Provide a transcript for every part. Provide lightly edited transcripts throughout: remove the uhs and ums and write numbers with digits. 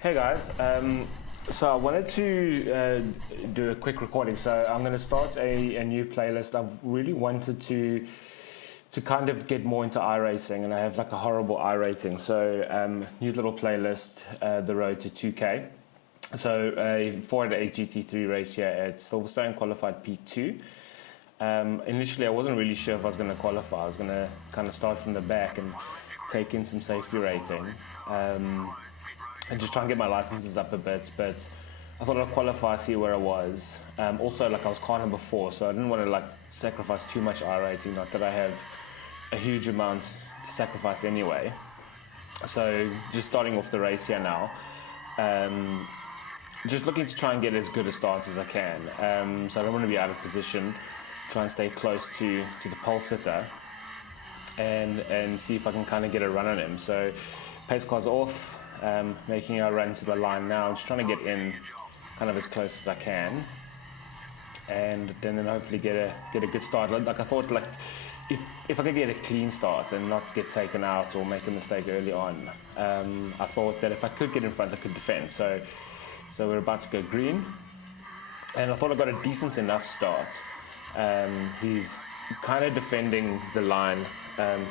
Hey guys, so I wanted to do a quick recording. So I'm going to start a new playlist. I've really wanted to kind of get more into iRacing, and I have like a horrible iRating. So new little playlist, the road to 2K. So a 408 GT3 race here at Silverstone, qualified P2. Initially, I wasn't really sure if I was going to qualify. I was going to kind of start from the back and take in some safety rating. And just try and get my licenses up a bit, but I thought I'd qualify, see where I was. Also, like I was corner before, so I didn't want to like sacrifice too much iRating. Not that I have a huge amount to sacrifice anyway. So just starting off the race here now. Just looking to try and get as good a start as I can. So I don't want to be out of position. Try and stay close to the pole sitter, and see if I can kind of get a run on him. So pace car's off. Making our run to the line now, just trying to get in kind of as close as I can, and then hopefully get a good start. Like I thought, like if I could get a clean start and not get taken out or make a mistake early on, I thought that if I could get in front, I could defend. So we're about to go green, and I thought I got a decent enough start. He's kind of defending the line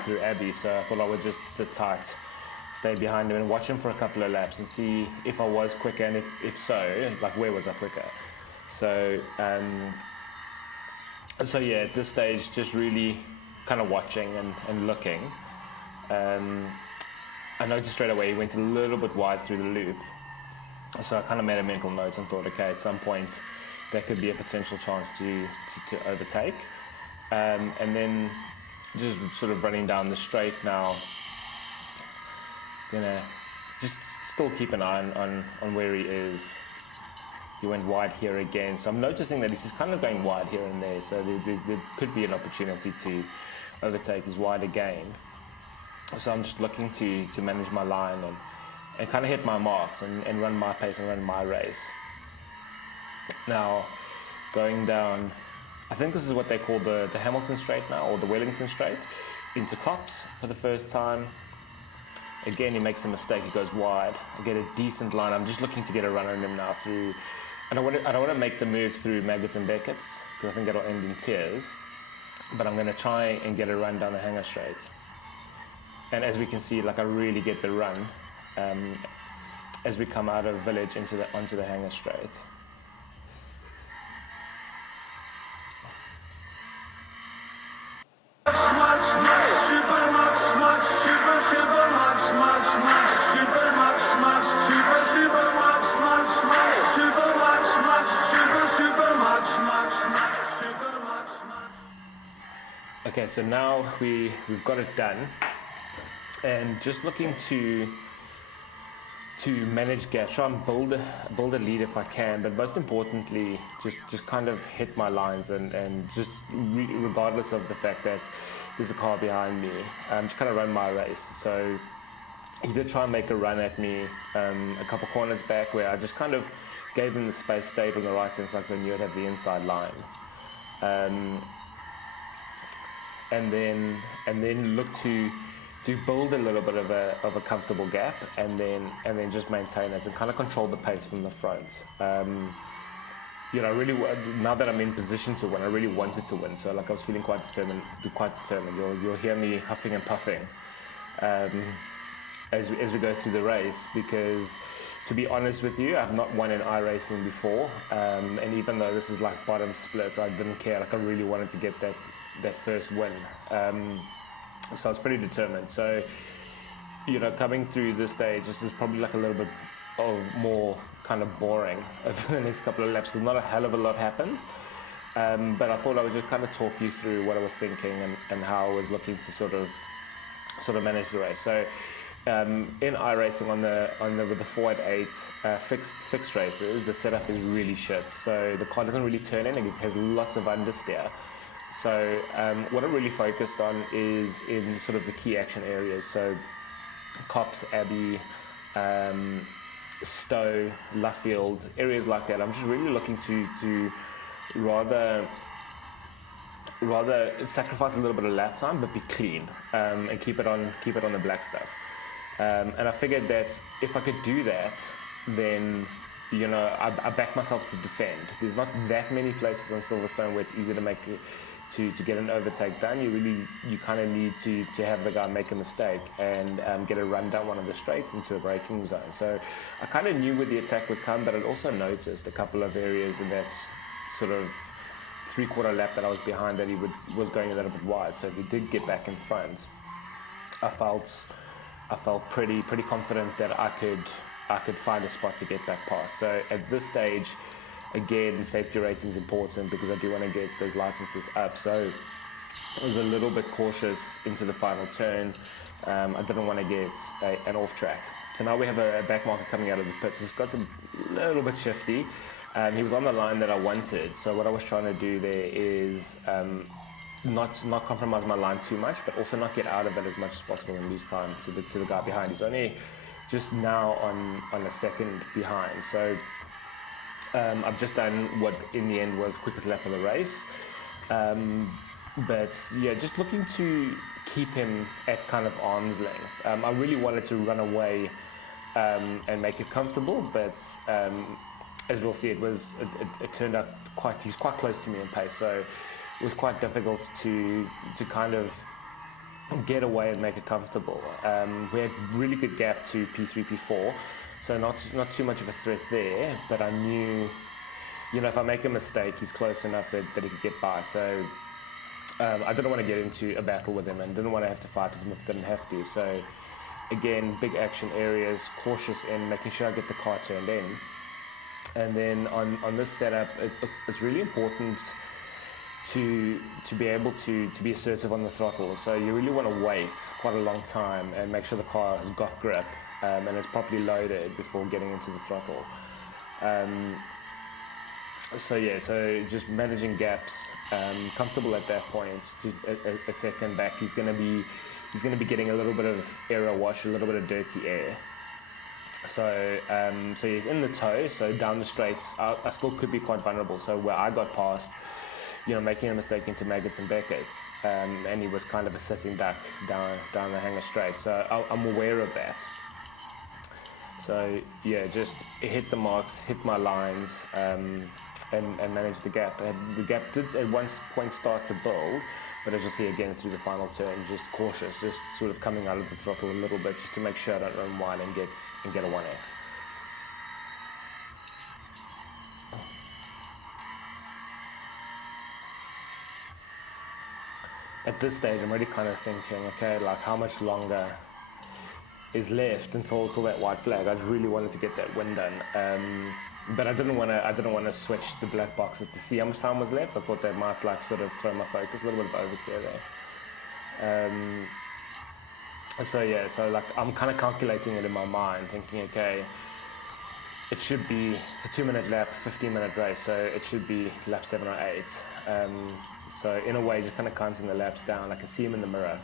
through Abbey, so I thought I would just sit tight, stay behind him and watch him for a couple of laps and see if I was quicker, and if so, like where was I quicker. So yeah, at this stage, just really kind of watching and looking. I noticed straight away he went a little bit wide through the loop, so I kind of made a mental note and thought, okay, at some point there could be a potential chance to overtake. And then just sort of running down the straight now, gonna just still keep an eye on where he is. He went wide here again, so I'm noticing that he's just kind of going wide here and there, so there could be an opportunity to overtake. He's wide again, so I'm just looking to manage my line and kind of hit my marks and run my pace and run my race. Now going down, I think this is what they call the Hamilton straight now, or the Wellington straight, into Cops for the first time. Again, he makes a mistake, he goes wide. I get a decent line. I'm just looking to get a run on him now through, and I don't want to make the move through Maggots and Beckett's, because I think it'll end in tears, but I'm going to try and get a run down the hanger straight. And as we can see, like I really get the run as we come out of Village onto the hanger straight. Okay, so now we've got it done, and just looking to manage gaps, try and build a lead if I can, but most importantly, just kind of hit my lines and just regardless of the fact that there's a car behind me, just kind of run my race. So he did try and make a run at me a couple corners back, where I just kind of gave him the space, stayed on the right hand side, so I knew I'd have the inside line. And then look to build a little bit of a comfortable gap, and then just maintain it and kind of control the pace from the front. Really, now that I'm in position to win, I really wanted to win. So like I was feeling quite determined. You'll hear me huffing and puffing as we go through the race, because to be honest with you, I've not won in iRacing before, and even though this is like bottom split, I didn't care. Like I really wanted to get that first win, so I was pretty determined. So coming through this stage, this is probably like a little bit of more kind of boring over the next couple of laps, because not a hell of a lot happens, but I thought I would just kind of talk you through what I was thinking and how I was looking to sort of manage the race. So in iRacing with the 408 fixed races, the setup is really shit, so the car doesn't really turn in. It has lots of understeer. So what I'm really focused on is in sort of the key action areas, so Cops, Abbey, Stowe, Luffield, areas like that. I'm just really looking to rather sacrifice a little bit of lap time, but be clean and keep it on the black stuff. And I figured that if I could do that, then I back myself to defend. There's not that many places on Silverstone where it's easy to make to get an overtake done. You kind of need to have the guy make a mistake and get a run down one of the straights into a braking zone. So I kind of knew where the attack would come, but I'd also noticed a couple of areas in that sort of three-quarter lap that I was behind that he was going a little bit wide. So if he did get back in front, I felt pretty confident that I could find a spot to get back past. So at this stage, again, safety rating is important because I do want to get those licenses up. So I was a little bit cautious into the final turn. I didn't want to get an off track. So now we have a back marker coming out of the pits. It's got a little bit shifty. He was on the line that I wanted. So what I was trying to do there is not compromise my line too much, but also not get out of it as much as possible and lose time to the guy behind. He's only just now on a second behind. So I've just done what in the end was quickest lap of the race. But yeah, just looking to keep him at kind of arm's length. I really wanted to run away and make it comfortable, but as we'll see, it turned out he's quite close to me in pace, so it was quite difficult to kind of get away and make it comfortable. We had really good gap to P3, P4, so not too much of a threat there, but I knew, if I make a mistake, he's close enough that he could get by. So I didn't want to get into a battle with him and didn't want to have to fight with him if I didn't have to. So again, big action areas, cautious in making sure I get the car turned in. And then on this setup, it's really important to be able to be assertive on the throttle. So you really want to wait quite a long time and make sure the car has got grip and it's properly loaded before getting into the throttle. So just managing gaps, comfortable at that point. Just a second back, he's going to be getting a little bit of air wash, a little bit of dirty air. So he's in the toe, so down the straights, I still could be quite vulnerable. So where I got past, making a mistake into Maggots and Beckett's, and he was kind of a sitting duck down the hanger straight. So I'm aware of that. So yeah, just hit the marks, hit my lines, and manage the gap. And the gap did at one point start to build, but as you'll see again through the final turn, just cautious, just sort of coming out of the throttle a little bit, just to make sure I don't run wide and get a 1x. At this stage, I'm already kind of thinking, okay, like how much longer is left until that white flag? I just really wanted to get that win done, but I didn't want to switch the black boxes to see how much time was left. I thought that might sort of throw my focus, a little bit of oversteer there. So I'm kind of calculating it in my mind, thinking, okay, it's a 2-minute lap, 15-minute race, so it should be lap 7 or 8. So in a way, just kind of counting the laps down. I can see him in the mirror.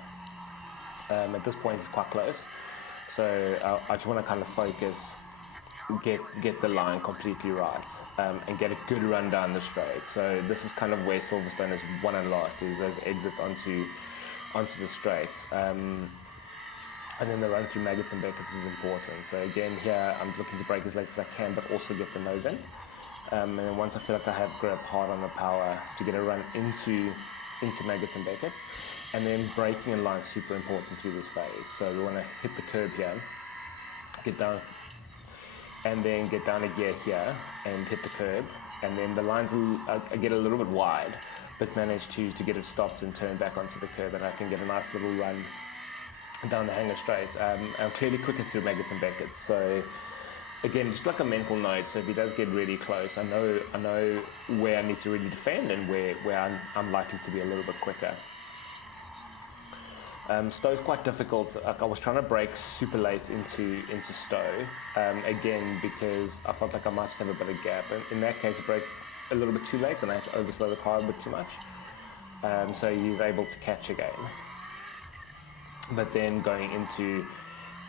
At this point, it's quite close. So I just want to kind of focus, get the line completely right, and get a good run down the straight. So this is kind of where Silverstone is won and lost, is those exits onto the straights. And then the run through Maggots and Beckett's is important. So again, here I'm looking to brake as late as I can, but also get the nose in. And then once I feel like I have grip hard on the power to get a run into Maggots and Beckett's, and then braking in line is super important through this phase. So we want to hit the curb here, get down, and then get down a gear here and hit the curb, and then the lines I get a little bit wide, but manage to get it stopped and turn back onto the curb, and I can get a nice little run down the hanger straight. I'm clearly quicker through Maggots and Beckett's. So again, just like a mental note, so if he does get really close, I know where I need to really defend and where I'm likely to be a little bit quicker. Stowe's quite difficult. I was trying to brake super late into Stowe, again, because I felt like I might just have a bit of gap. And in that case, I braked a little bit too late and I had to overslow the car a bit too much. So he was able to catch again. But then going into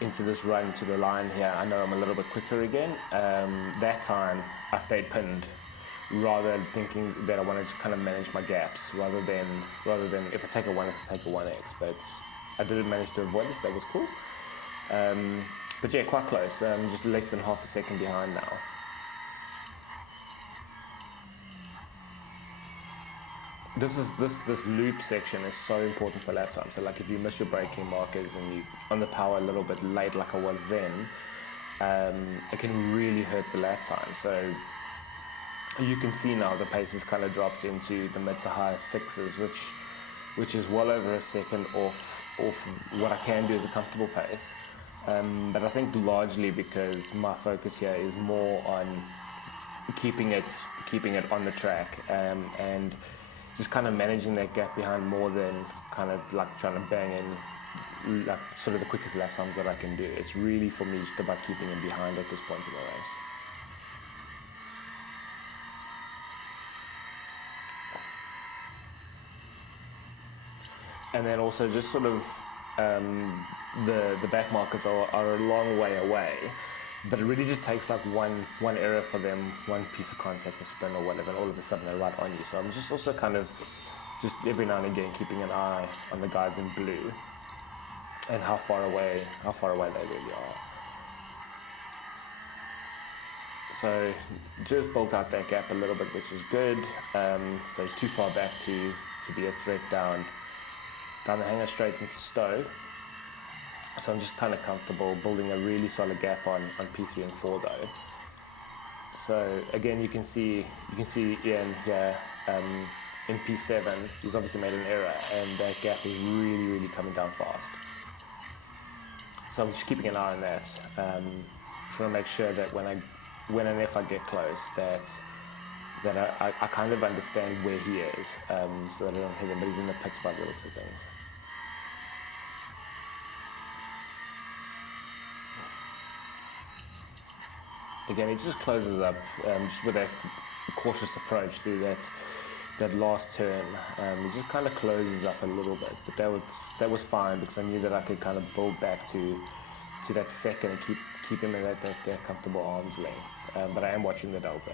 this run to the line here, I know I'm a little bit quicker again. That time I stayed pinned, rather than thinking that I wanted to kind of manage my gaps, rather than if I take a 1x, I take a 1x. But I didn't manage to avoid this, that was cool. But yeah, quite close. Just less than half a second behind now. This loop section is so important for lap time. So like if you miss your braking markers and you on the power a little bit late, like I was then, it can really hurt the lap time. So you can see now the pace has kind of dropped into the mid to high sixes, which is well over a second off what I can do as a comfortable pace. But I think largely because my focus here is more on keeping it on the track, and just kind of managing that gap behind more than kind of like trying to bang in like sort of the quickest lap times that I can do. It's really for me just about keeping him behind at this point in the race. And then also just sort of the back markers are a long way away, but it really just takes like one error for them, one piece of contact, a spin or whatever, and all of a sudden they're right on you. So I'm just also kind of just every now and again keeping an eye on the guys in blue and how far away they really are. So just built out that gap a little bit, which is good. So it's too far back to be a threat down the hanger straight into Stowe. So I'm just kind of comfortable building a really solid gap on P3 and 4 though. So again, you can see Ian here in P7. He's obviously made an error, and that gap is really coming down fast. So I'm just keeping an eye on that. Trying to make sure that when and if I get close, that I kind of understand where he is, so that I don't hit him, but he's in the pits by the looks of things. Again, he just closes up just with a cautious approach through that last turn. He just kind of closes up a little bit, but that was fine because I knew that I could kind of build back to that second and keep him in that comfortable arm's length. But I am watching the delta.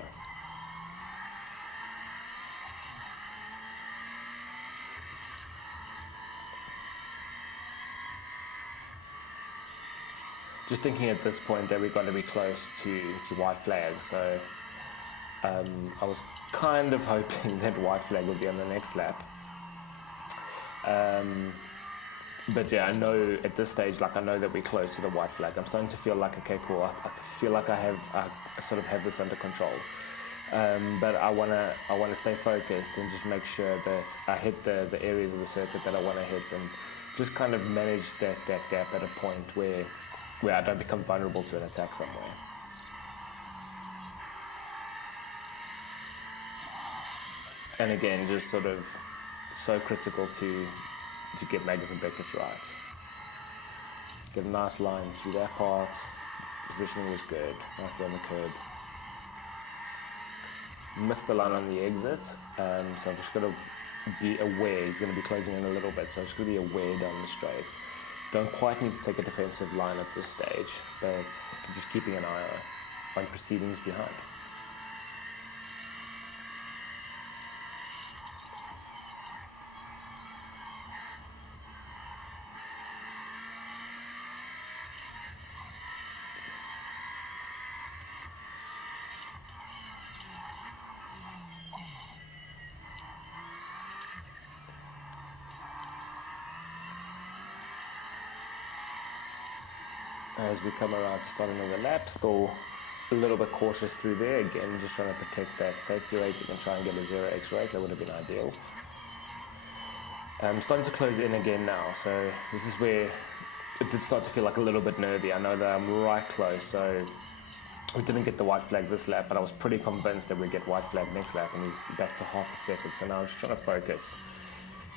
Just thinking at this point that we've got to be close to white flag, so I was kind of hoping that white flag would be on the next lap. But yeah, I know at this stage, like I know that we're close to the white flag. I'm starting to feel like, okay, cool, I feel like I sort of have this under control. But I wanna stay focused and just make sure that I hit the areas of the circuit that I want to hit, and just kind of manage that gap at a point where I don't become vulnerable to an attack somewhere. And again, just sort of so critical to get Magnus and Beckett's right. Get a nice line through that part. Positioning was good, nicely on the curb. Missed the line on the exit, so I'm just going to be aware. He's going to be closing in a little bit, so I'm just going to be aware down the straight. Don't quite need to take a defensive line at this stage, but just keeping an eye on proceedings behind. As we come around to start another lap, still a little bit cautious through there. Again, just trying to protect that safety rating and try and get a 0x race. That would have been ideal. Starting to close in again now, so this is where it did start to feel like a little bit nervy. I know that I'm right close, so we didn't get the white flag this lap, but I was pretty convinced that we'd get white flag next lap, and he's back to half a second. So now I'm just trying to focus,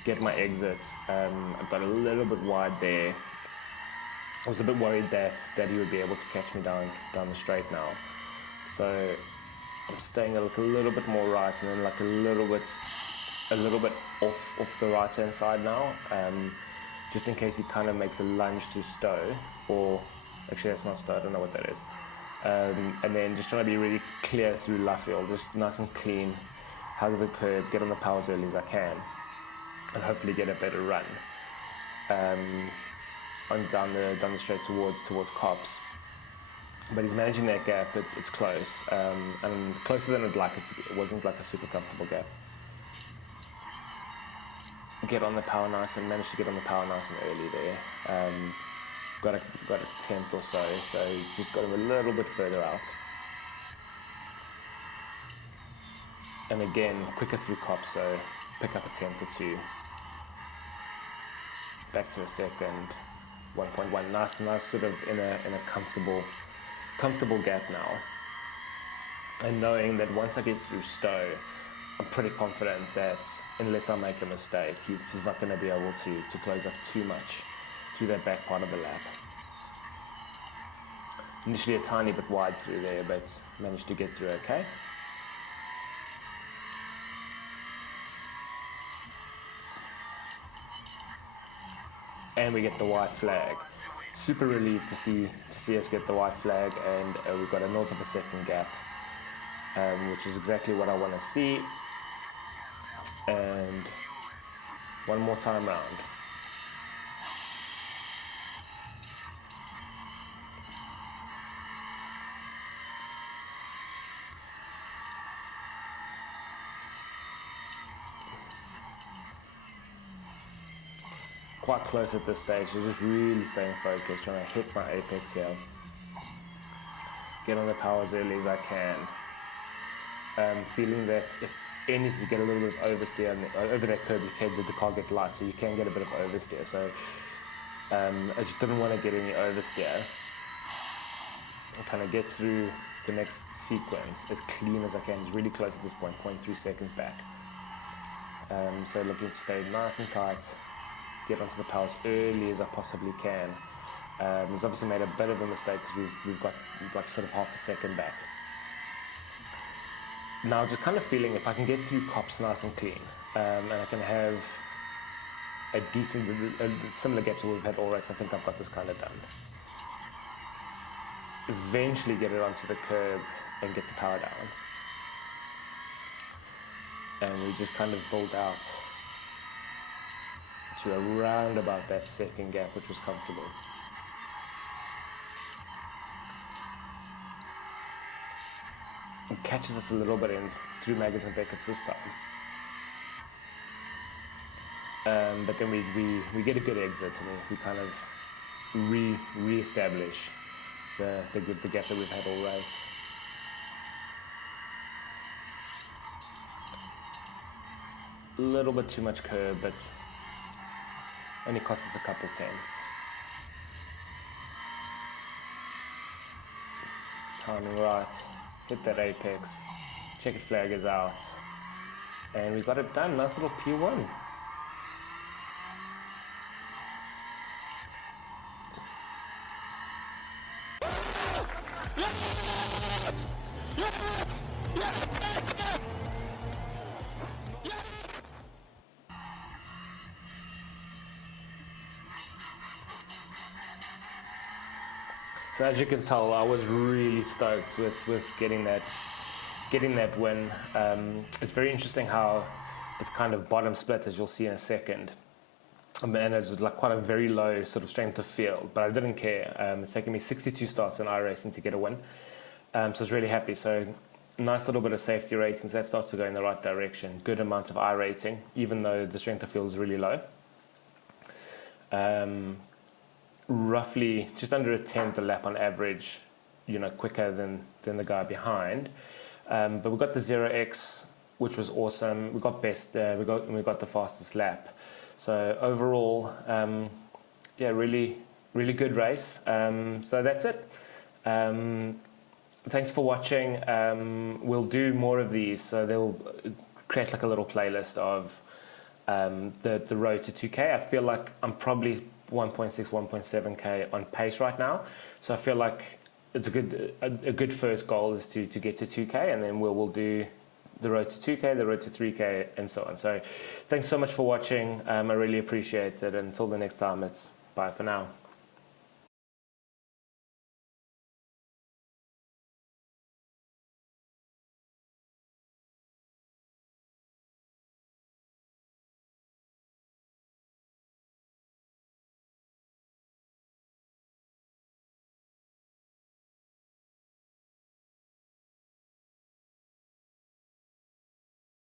get my exits. I got a little bit wide there. I was a bit worried that he would be able to catch me down the straight now. So I'm staying like a little bit more right, and then like a little bit off the right hand side now, just in case he kind of makes a lunge to Stowe, or actually that's not Stowe, I don't know what that is. And then just trying to be really clear through Luffield, just nice and clean, hug the curb, get on the power as early as I can, and hopefully get a better run. On down the straight towards Cops. but he's managing that gap. It's close, and closer than I'd like it to be. It wasn't like a super comfortable gap. Get on the power nice and managed to get on the power nice and early there. Got a tenth or so just got him a little bit further out. And again, quicker through cops, so pick up a tenth or two. Back to a second, 1.1. Nice, sort of in a comfortable gap now. And knowing that once I get through Stowe, I'm pretty confident that unless I make a mistake, he's not going to be able to close up too much through that back part of the lap. Initially a tiny bit wide through there, but managed to get through okay. And we get the white flag. Super relieved to see us get the white flag, and we've got a north of a second gap, which is exactly what I want to see. And one more time round. Quite close at this stage, so just really staying focused, trying to hit my apex here. Get on the power as early as I can. Feeling that if anything, get a little bit of oversteer over that curb, the car gets light, so you can get a bit of oversteer. So I just didn't want to get any oversteer. And kind of get through the next sequence as clean as I can. It's really close at this point, 0.3 seconds back. So looking to stay nice and tight. Get onto the power as early as I possibly can. He's obviously made a bit of a mistake because we've got like sort of half a second back. Now just kind of feeling if I can get through cops nice and clean, and I can have a similar gap to what we've had all race, I think I've got this kind of done. Eventually get it onto the curb and get the power down. And we just kind of build out to around about that second gap, which was comfortable. It catches us a little bit in through Maggers and Beckett's this time. But then we get a good exit and we kind of re-establish the gap that we've had all race. A little bit too much curb, but only cost us a couple tenths. Timing right, hit that apex, checkered flag is out, and we got it done. Nice little P1. So as you can tell, I was really stoked with getting that win. It's very interesting how it's kind of bottom split, as you'll see in a second. And it's like quite a very low sort of strength of field, but I didn't care. It's taken me 62 starts in iRacing to get a win. So I was really happy. So nice little bit of safety ratings, that starts to go in the right direction. Good amount of iRating, even though the strength of field is really low. Roughly just under a tenth a lap on average, quicker than the guy behind. But we got the 0x, which was awesome. We got best there. We got the fastest lap. So overall, really good race. So that's it. Thanks for watching. We'll do more of these. So they'll create like a little playlist of the road to 2K. I feel like I'm probably 1.6, 1.7K on pace right now. So I feel like it's a good first goal is to get to 2K, and then we'll do the road to 2K, the road to 3K, and so on. So thanks so much for watching. I really appreciate it. Until the next time, it's bye for now.